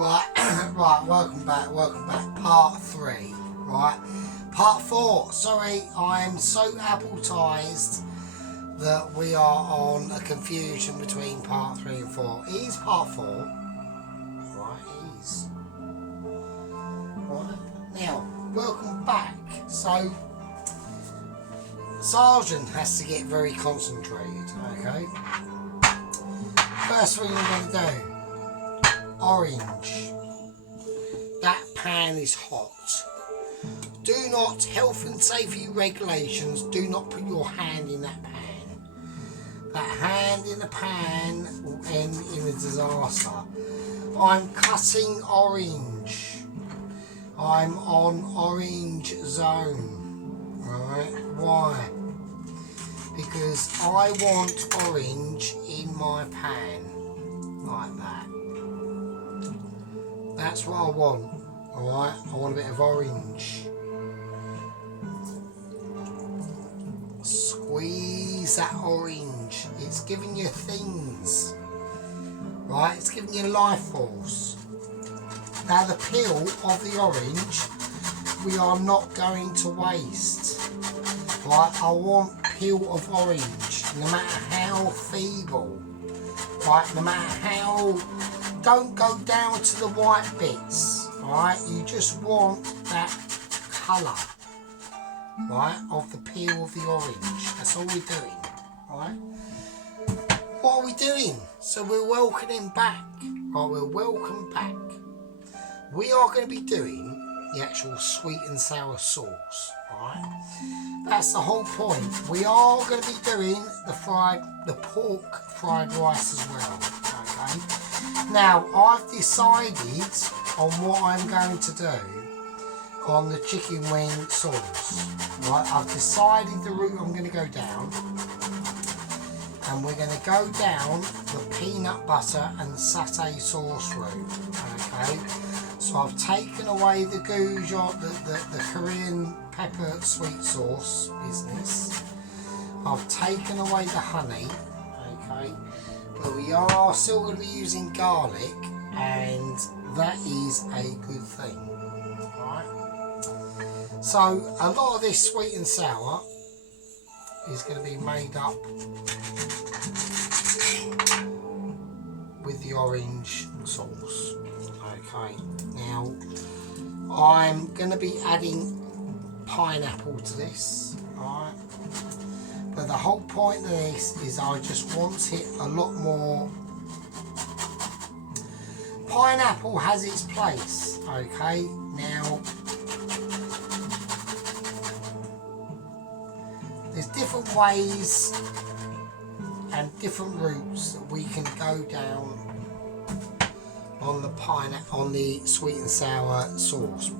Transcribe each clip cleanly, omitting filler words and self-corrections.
Right, right, welcome back, part 3, right, part 4, sorry, I'm so appletised that we are on a confusion between part 3 and 4. It is part 4, right, it is, right, now, welcome back. So, Sergeant has to get very concentrated, okay, first thing we're going to do, orange. That pan is hot. Do not, health and safety regulations, do not put your hand in that pan. That hand in the pan will end in a disaster. I'm cutting orange. I'm on orange zone. Alright, why? Because I want orange in my pan. Like that. That's what I want, alright? I want a bit of orange. Squeeze that orange. It's giving you things, right? It's giving you life force. Now the peel of the orange, we are not going to waste, right? I want peel of orange, no matter how feeble, right? No matter how... Don't go down to the white bits, right? You just want that colour, right, of the peel of the orange. That's all we're doing, right? What are we doing? So we're welcoming back, right? We're welcome back. We are going to be doing the actual sweet and sour sauce, right? That's the whole point. We are going to be doing the pork fried rice as well, okay? Now, I've decided on what I'm going to do on the chicken wing sauce. Right, I've decided the route I'm going to go down. And we're going to go down the peanut butter and satay sauce route. Okay, so I've taken away the goujon, the Korean pepper sweet sauce business. I've taken away the honey. Okay. But we are still going to be using garlic, and that is a good thing. Right? So a lot of this sweet and sour is going to be made up with the orange sauce. Okay, now I'm going to be adding pineapple to this. Alright. But the whole point of this is I just want it a lot more. Pineapple has its place, okay? Now, there's different ways and different routes that we can go down on the sweet and sour sauce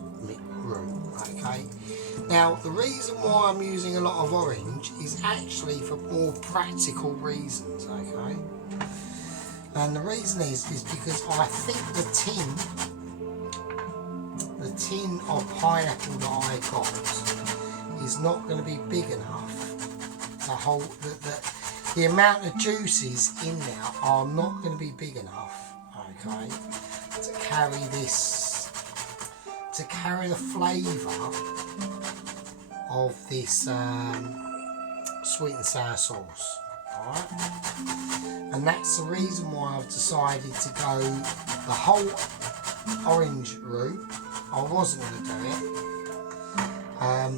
route, okay? Now, the reason why I'm using a lot of orange is actually for more practical reasons, okay? And the reason is because I think the tin of pineapple that I got is not going to be big enough to hold, the amount of juices in there are not going to be big enough, okay, to carry this, to carry the flavour of this sweet and sour sauce, alright? And that's the reason why I've decided to go the whole orange route. I wasn't going to do it,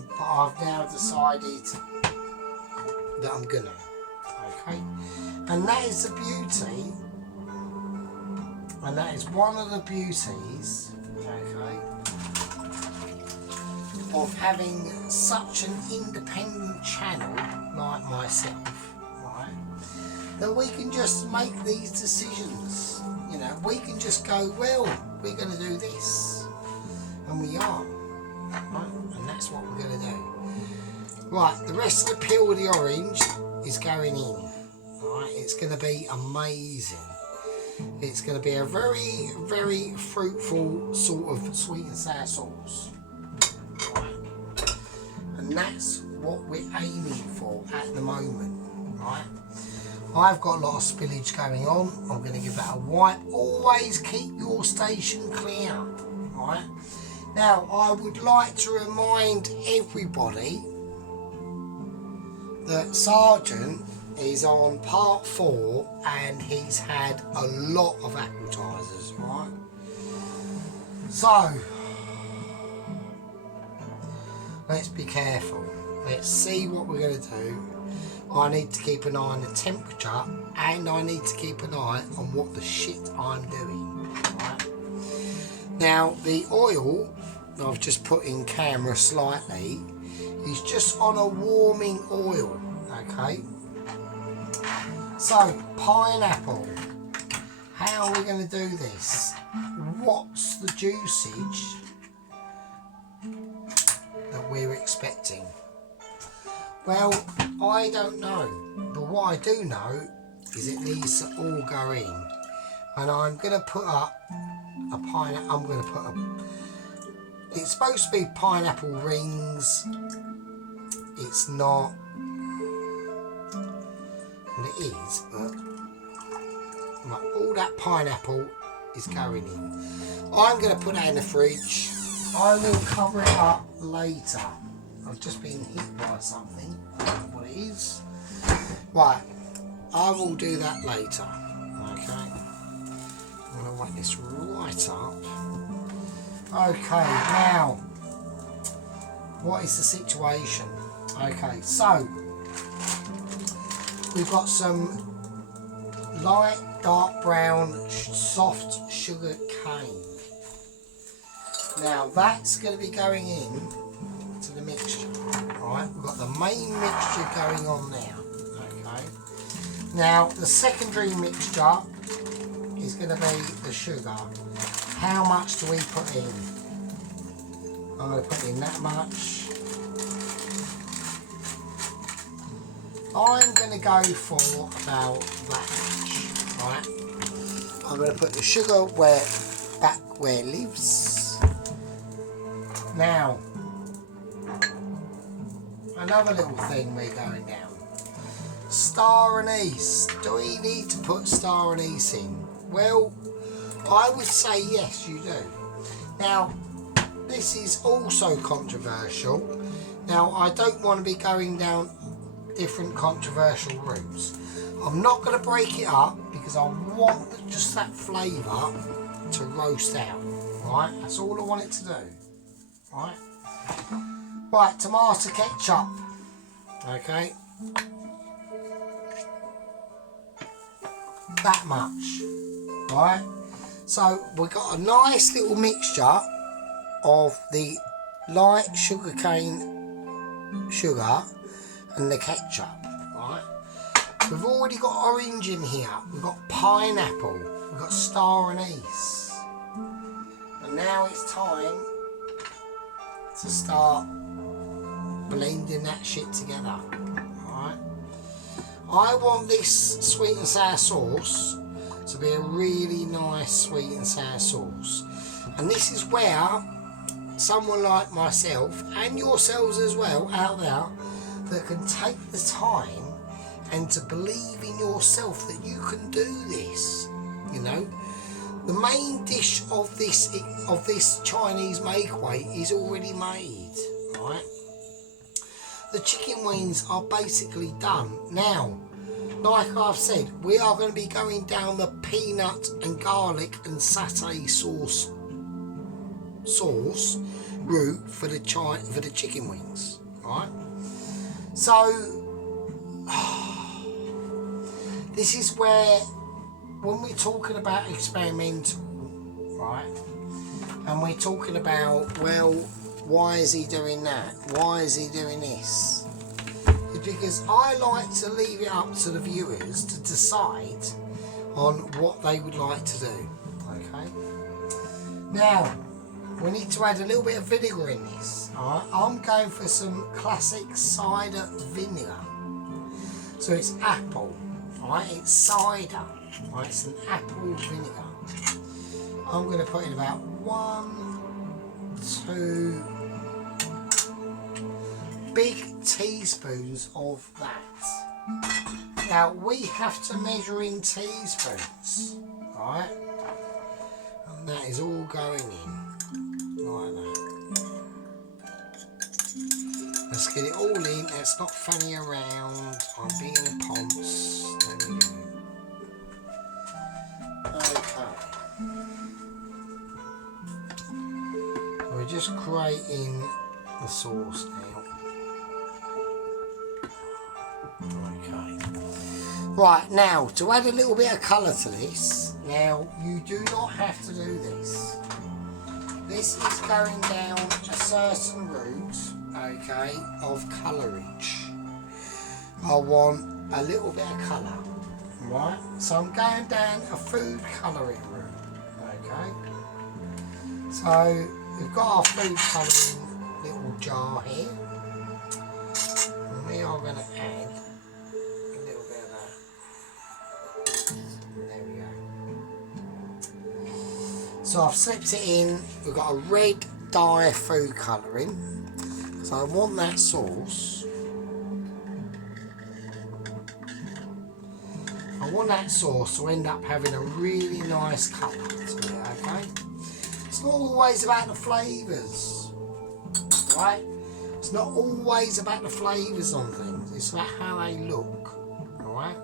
but I've now decided that I'm going to, okay? And that is the beauty, and that is one of the beauties, okay, of having such an independent channel like myself, right? That we can just make these decisions. You know, we can just go, well, we're going to do this, and we are, right? And that's what we're going to do. Right, the rest of the peel of the orange is going in. Right, it's going to be amazing. It's going to be a very, very fruitful sort of sweet and sour sauce. And that's what we're aiming for at the moment, right? I've got a lot of spillage going on. I'm going to give that a wipe. Always keep your station clear, right? Now, I would like to remind everybody that Sergeant is on part 4 and he's had a lot of appetizers, right? So, let's be careful. Let's see what we're going to do. I need to keep an eye on the temperature and I need to keep an eye on what the shit I'm doing. Right? Now, the oil I've just put in camera slightly is just on a warming oil, okay? So, pineapple. How are we going to do this? What's the juicage that we're expecting? Well, I don't know, but what I do know is it needs to all go in, and I'm going to put up a pineapple. I'm going to put a. It's supposed to be pineapple rings. It's not. Well, it is, but all that pineapple is going in. I'm going to put that in the fridge. I will cover it up later. I've just been hit by something. I don't know what it is. Right, I will do that later. Okay. I'm going to whack this right up. Okay, now, what is the situation? Okay, so, we've got some light dark brown soft sugar cane. Now, that's going to be going in to the mixture. Right, we've got the main mixture going on now. Okay. Now the secondary mixture is going to be the sugar. How much do we put in? I'm going to put in that much. I'm going to go for about that much. Right. I'm going to put the sugar back where it lives. Now, another little thing we're going down. Star anise. Do we need to put star anise in? Well, I would say yes, you do. Now, this is also controversial. Now, I don't want to be going down different controversial routes. I'm not going to break it up because I want just that flavour to roast out. Right? That's all I want it to do. Right? Right, tomato ketchup. Okay. That much. Right? So we've got a nice little mixture of the light sugarcane sugar and the ketchup. Right? We've already got orange in here. We've got pineapple. We've got star anise. And now it's time to start blending that shit together. Alright. I want this sweet and sour sauce to be a really nice sweet and sour sauce. And this is where someone like myself and yourselves as well out there that can take the time and to believe in yourself that you can do this. You know, the main dish of this Chinese makeaway is already made, right? The chicken wings are basically done. Now, like I've said, we are going to be going down the peanut and garlic and satay sauce route for the chicken wings, right? So this is where, when we're talking about experimental, right, and we're talking about, well, why is he doing that? Why is he doing this? It's because I like to leave it up to the viewers to decide on what they would like to do. Okay. Now, we need to add a little bit of vinegar in this. Alright, I'm going for some classic cider vinegar. So it's apple, alright, it's cider, alright, it's an apple vinegar. I'm going to put in about 1, 2 big teaspoons of that. Now we have to measure in teaspoons, right? And that is all going in, like that. Let's get it all in. Let's not fanny around. I'm being a ponce. There we go. Okay. So we're just creating the sauce now. Okay. Right, now to add a little bit of colour to this, now you do not have to do this. This is going down a certain route, okay, of colourage. I want a little bit of colour, right? So I'm going down a food colouring route, okay? So we've got our food colouring little jar here. And we are going to add a little bit of that. There we go. So I've slipped it in. We've got a red dye food colouring. So I want that sauce. I want that sauce to end up having a really nice colour to it, okay? It's not always about the flavours, right? It's not always about the flavours on things. It's about how they look, alright?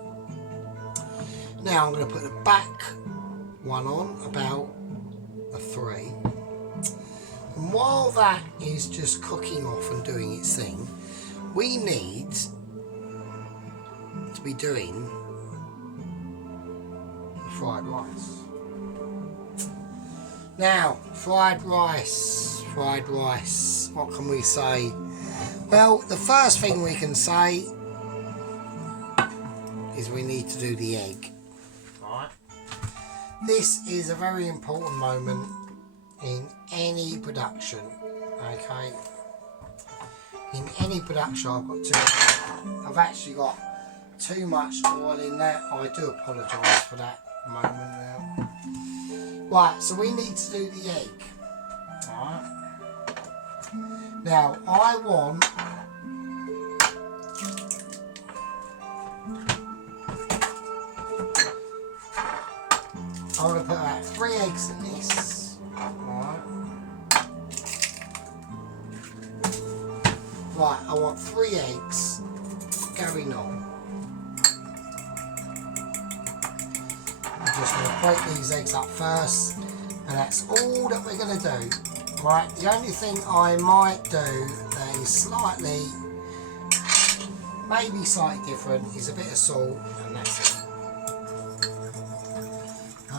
Now I'm going to put the back one on, about a 3. And while that is just cooking off and doing its thing, we need to be doing the fried rice. Now, fried rice, what can we say? Well, the first thing we can say is we need to do the egg. Right. This is a very important moment in any production, okay? In any production I've actually got too much oil in that. I do apologise for that moment now. Right, so we need to do the egg. Alright. Now I'm going to put about 3 eggs in this. Alright. Right, I want 3 eggs going on. I'm just going to break these eggs up first, and that's all that we're going to do. Right, the only thing I might do that is slightly, maybe slightly different, is a bit of salt, and that's it.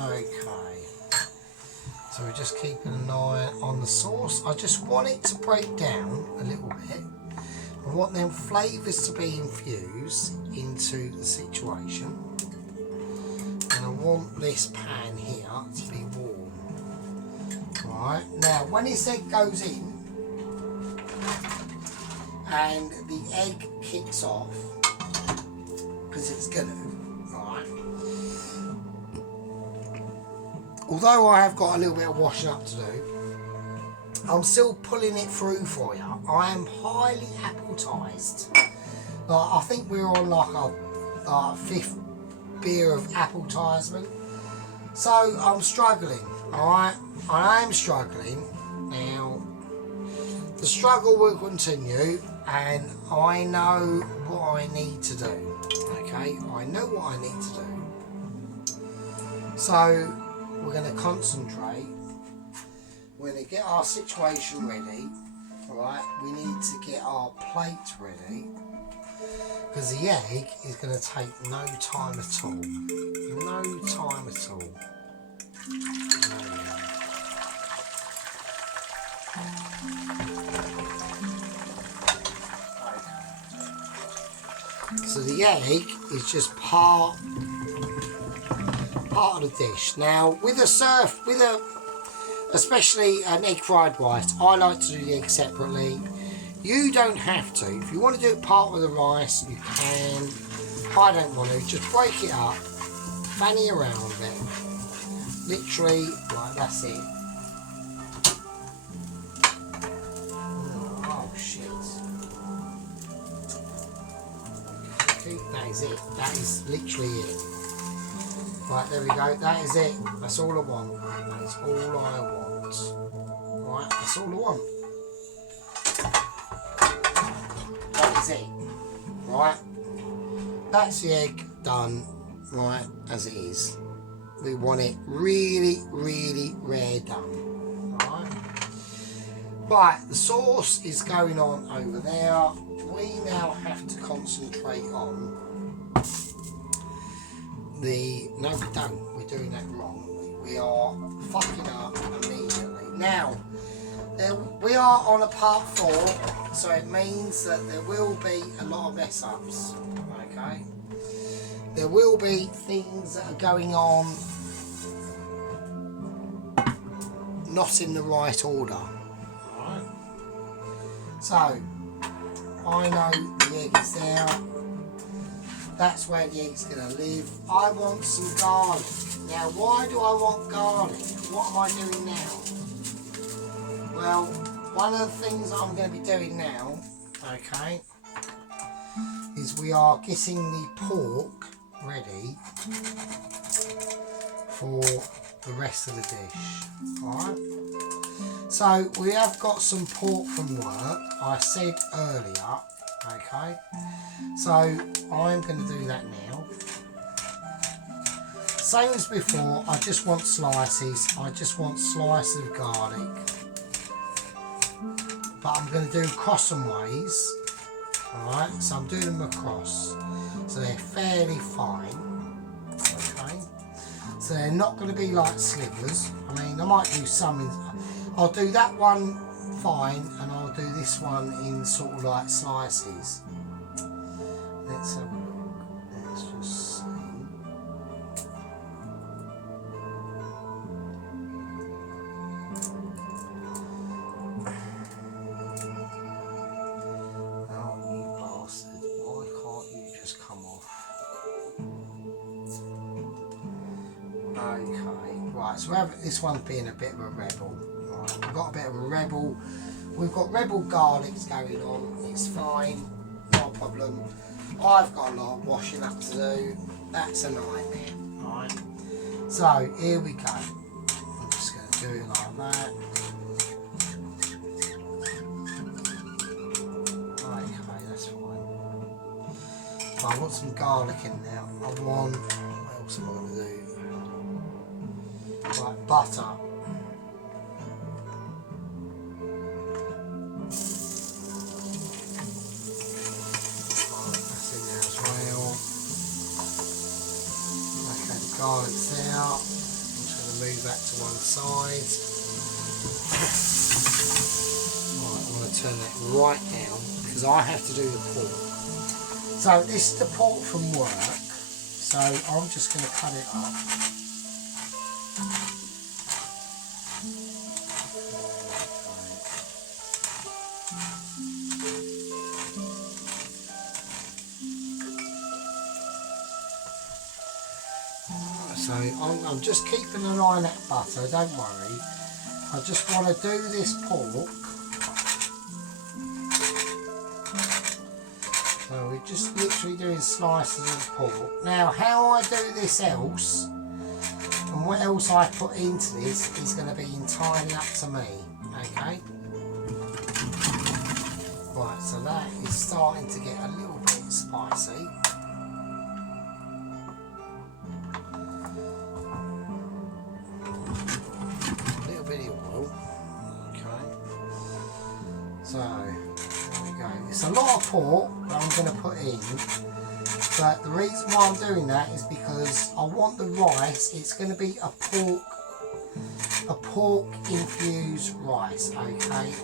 Okay, so we're just keeping an eye on the sauce. I just want it to break down a little bit. I want them flavours to be infused into the situation. And I want this pan here to be warm. Right, now when this egg goes in and the egg kicks off, because it's going to, right, although I have got a little bit of washing up to do, I'm still pulling it through for you. I am highly appetized. I think we're on like a 5th beer of appetizement. So I'm struggling, alright? I am struggling. Now, the struggle will continue, and I know what I need to do. Okay? I know what I need to do. So, we're going to concentrate. We're going to get our situation ready. Alright? We need to get our plate ready. Because the egg is going to take no time at all. No time at all. So the egg is just part of the dish. Now especially an egg fried rice, I like to do the egg separately. You don't have to. If you want to do it part with the rice, you can. I don't want to. Just break it up, fanny around it. Literally, like that's it. Oh shit. Keep that That is it. That is literally it. Right, there we go. That is it. That's all I want. That's all I want. Right, that's all I want. That is it. Right. That's the egg done, right, as it is. We want it really, really rare done. Right. Right, the sauce is going on over there. We now have to concentrate on no, we don't. We're doing that wrong. We are fucking up immediately. Now, we are on a part 4, so it means that there will be a lot of mess ups. Okay? There will be things that are going on not in the right order. Right. So, I know the egg is there. That's where the egg's going to live. I want some garlic. Now, why do I want garlic? What am I doing now? Well, one of the things I'm going to be doing now, okay, is we are getting the pork ready for the rest of the dish. Alright? So, we have got some pork from work, I said earlier. Okay, so I'm going to do that now. Same as before, I just want slices. I just want slices of garlic. But I'm going to do cross and ways. Alright, so I'm doing them across. So they're fairly fine. Okay, so they're not going to be like slivers. I mean, I might do some. I'll do that one fine, and I'll do this one in sort of like slices. Let's have a look. Let's just see. Oh, you bastard. Why can't you just come off? Okay, right, so we have this one being a bit of a rebel. Right, we've got a bit of a rebel. We've got rebel garlics going on. It's fine, no problem. I've got a lot of washing up to do. That's a nightmare. Right. So here we go. I'm just going to do it like that. Okay, that's fine. I want some garlic in there. I want. What else am I going to do? Right, butter. Garlic's there. I'm just going to move that to one side. Right, I'm going to turn that right down because I have to do the pork. So this is the pork from work. So I'm just going to cut it up. So I'm just keeping an eye on that butter, don't worry. I just want to do this pork. So we're just literally doing slices of pork. Now how I do this else, and what else I put into this is going to be entirely up to me. Okay? Right, so that is starting to get a little bit spicy. So, there we go. It's a lot of pork that I'm going to put in, but the reason why I'm doing that is because I want the rice, it's going to be a pork infused rice, okay?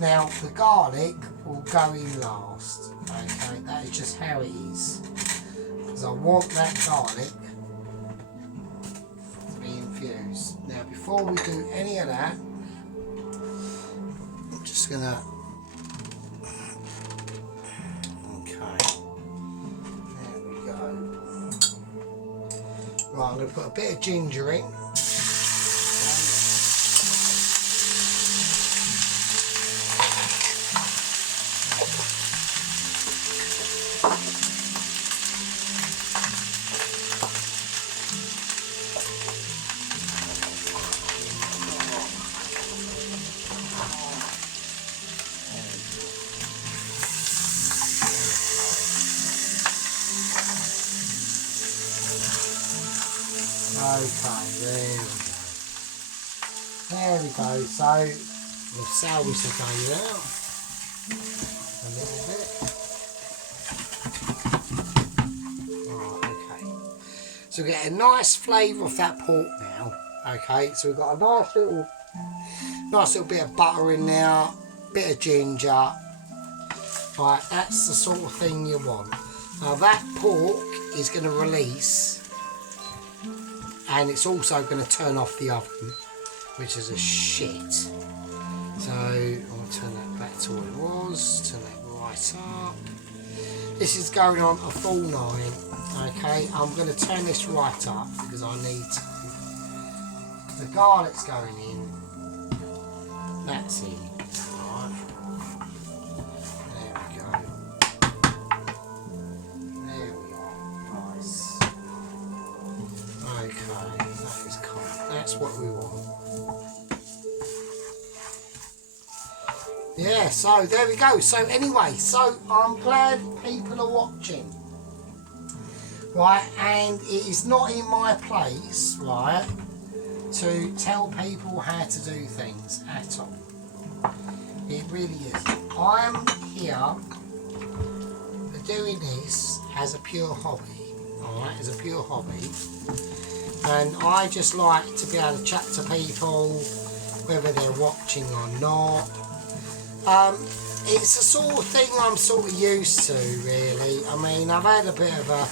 Now, the garlic will go in last, okay? That is just how it is, because I want that garlic to be infused. Now, before we do any of that, just gonna, okay, there we go. Right, I'm gonna put a bit of ginger in. Okay, there we go. So we'll salvage the game out a little bit. Right, okay. So we get a nice flavour of that pork now. Okay, so we've got a nice little bit of butter in there, bit of ginger. Right, that's the sort of thing you want. Now that pork is going to release, and it's also going to turn off the oven, which is a shit. So I'll turn that back to what it was, turn that right up. This is going on a full 9. Okay, I'm going to turn this right up because I need to. The garlic's going in. That's in. Right. There we go. There we are. Nice. Okay, that is cool. That's what we want. Yeah, so there we go. So anyway, so I'm glad people are watching. Right, and it is not in my place, right, to tell people how to do things at all. It really is. I'm here for doing this as a pure hobby, alright, as a pure hobby. And I just like to be able to chat to people, whether they're watching or not. It's the sort of thing I'm sort of used to, really. I mean, I've had a bit of a,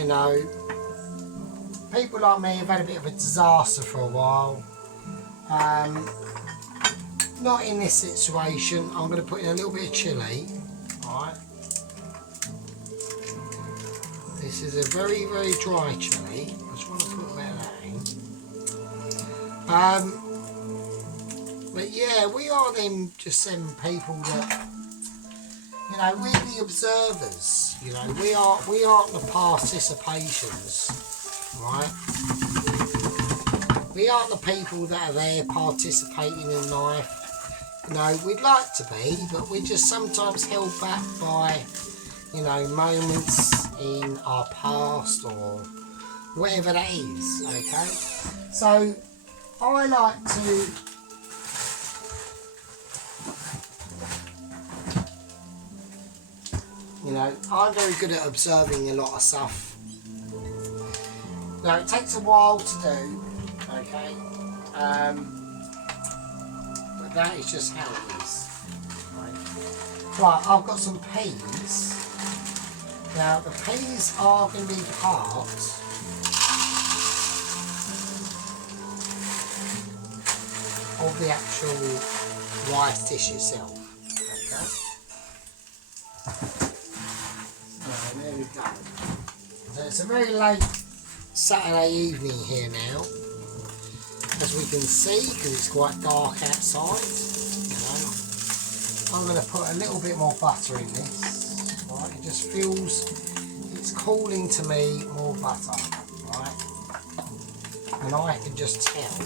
you know, people like me have had a bit of a disaster for a while. Not in this situation. I'm going to put in a little bit of chilli. Alright. This is a very, very dry chilli. I just want to put a bit of that in. But yeah, we are them people that, you know, we're the observers. You know, we aren't the participations, right? We aren't the people that are there participating in life. You know, we'd like to be, but we're just sometimes held back by, you know, moments in our past or whatever that is, okay? So, I like to... You know, I'm very good at observing a lot of stuff. Now, it takes a while to do, okay? But that is just how it is. Right, I've got some peas. Now, the peas are going to be part of the actual rice dish itself, okay? There we go. So it's a very late Saturday evening here now, as we can see, because it's quite dark outside. You know, I'm going to put a little bit more butter in this. Right, it just feels it's calling to me more butter, right? And I can just tell,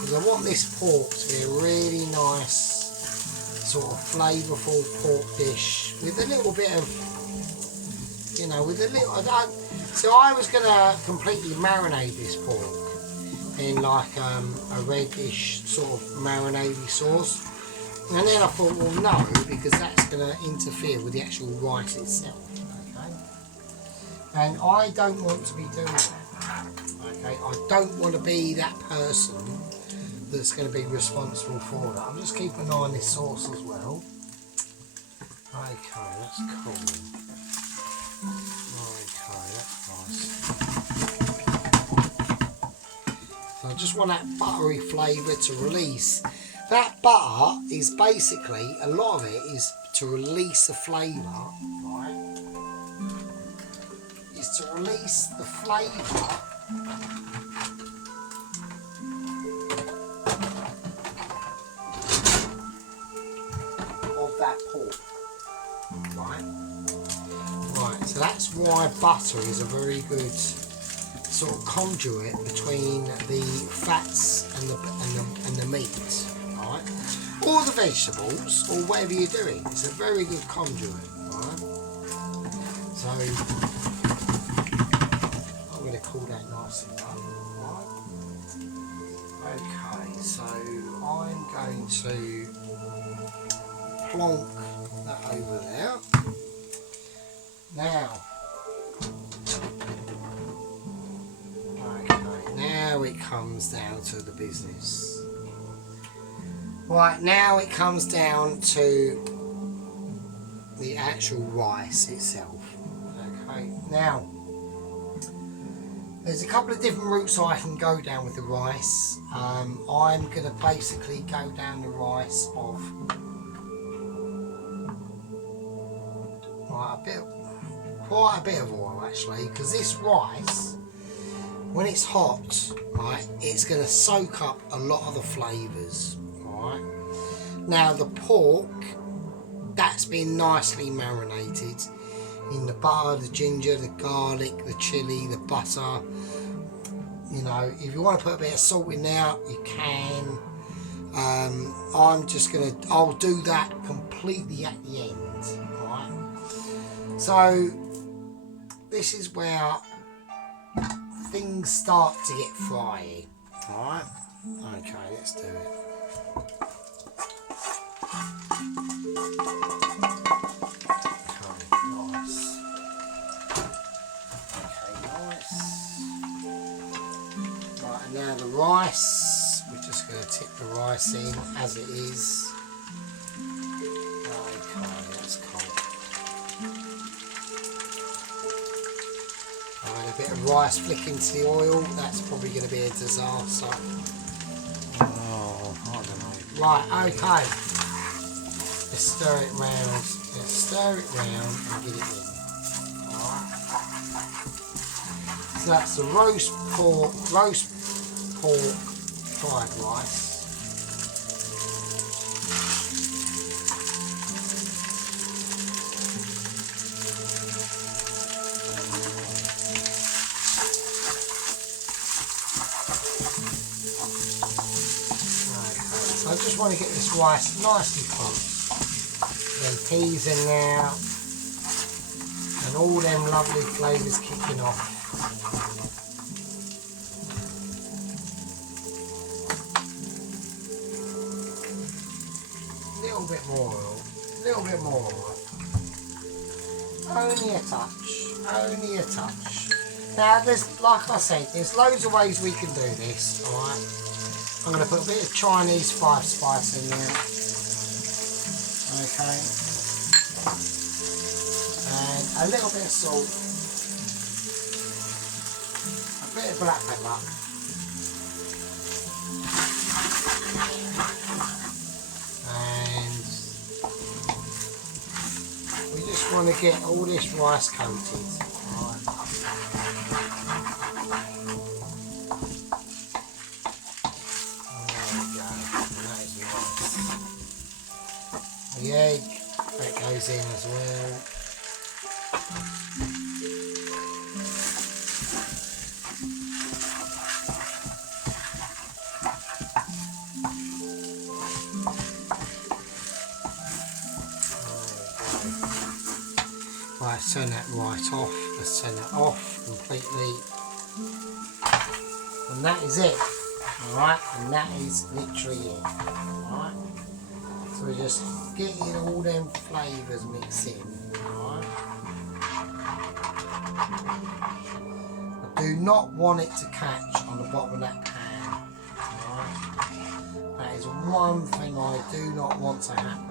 because I want this pork to be a really nice, sort of flavourful pork dish with a little bit of, you know, with a little. So I was going to completely marinate this pork in like a reddish sort of marinade sauce, and then I thought, well, no, because that's going to interfere with the actual rice itself. Okay, and I don't want to be doing that. Okay, I don't want to be that person that's going to be responsible for that. I'm just keeping an eye on this sauce as well. Okay, that's cool. Okay, that's nice. So I just want that buttery flavour to release. That butter is basically, a lot of it is to release the flavour, right? Is to release the flavour that pork, right? Right, so that's why butter is a very good sort of conduit between the fats and the meat, right? Or the vegetables, or whatever you're doing. It's a very good conduit, right? So plonk that over there. Now, okay, now it comes down to the business. Right, now it comes down to the actual rice itself. Okay, now there's a couple of different routes I can go down with the rice. I'm going to basically go down the rice of quite a bit of oil actually, because this rice, when it's hot, right, it's going to soak up a lot of the flavours. Right, now the pork, that's been nicely marinated in the butter, the ginger, the garlic, the chilli, the butter. You know, if you want to put a bit of salt in there, you can. I'll do that completely at the end. Right. So this is where things start to get fryy. Alright. Okay, let's do it. Now the rice, we're just going to tip the rice in as it is. Okay, that's cool. Alright, a bit of rice flick into the oil, that's probably going to be a disaster. Oh, I don't know. Right, okay. Let's stir it round. Let's stir it round and get it in. Alright. So that's the roast pork fried rice. Okay, so I just want to get this rice nicely cooked. Then peas in there, and all them lovely flavours kicking off. A little bit more oil. Only a touch. Now there's, like I said, there's loads of ways we can do this, alright. I'm going to put a bit of Chinese spice in there. Okay. And a little bit of salt. A bit of black pepper. Want to get all this rice coated. Right. There we go. And that is nice. The egg, that goes in as well. Let's turn that right off. Let's turn that off completely. And that is it. Alright, and that is literally it. Alright. So we're just getting all them flavours mixed in. Alright. I do not want it to catch on the bottom of that pan. Alright. That is one thing I do not want to happen.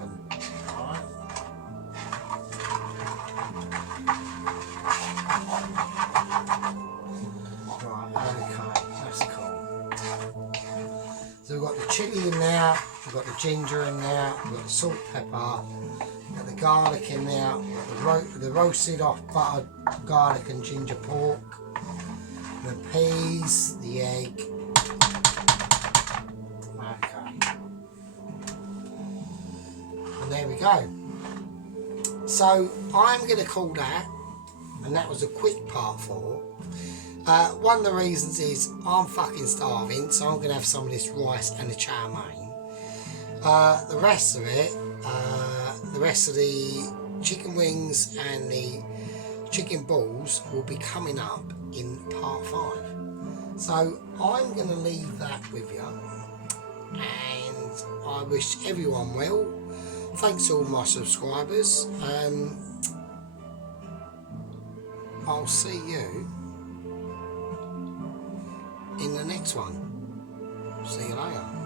So we've got the chilli in there, we've got the ginger in there, we've got the salt, pepper, we've got the garlic in there, we've got the roasted off buttered garlic and ginger pork, the peas, the egg. Okay. And there we go. So I'm going to call that, and that was a quick part 4. One of the reasons is I'm fucking starving, so I'm going to have some of this rice and the chow mein. The rest of it, the rest of the chicken wings and the chicken balls will be coming up in part 5. So I'm going to leave that with you, and I wish everyone well. thanks to all my subscribers. I'll see you in the next one. See you later.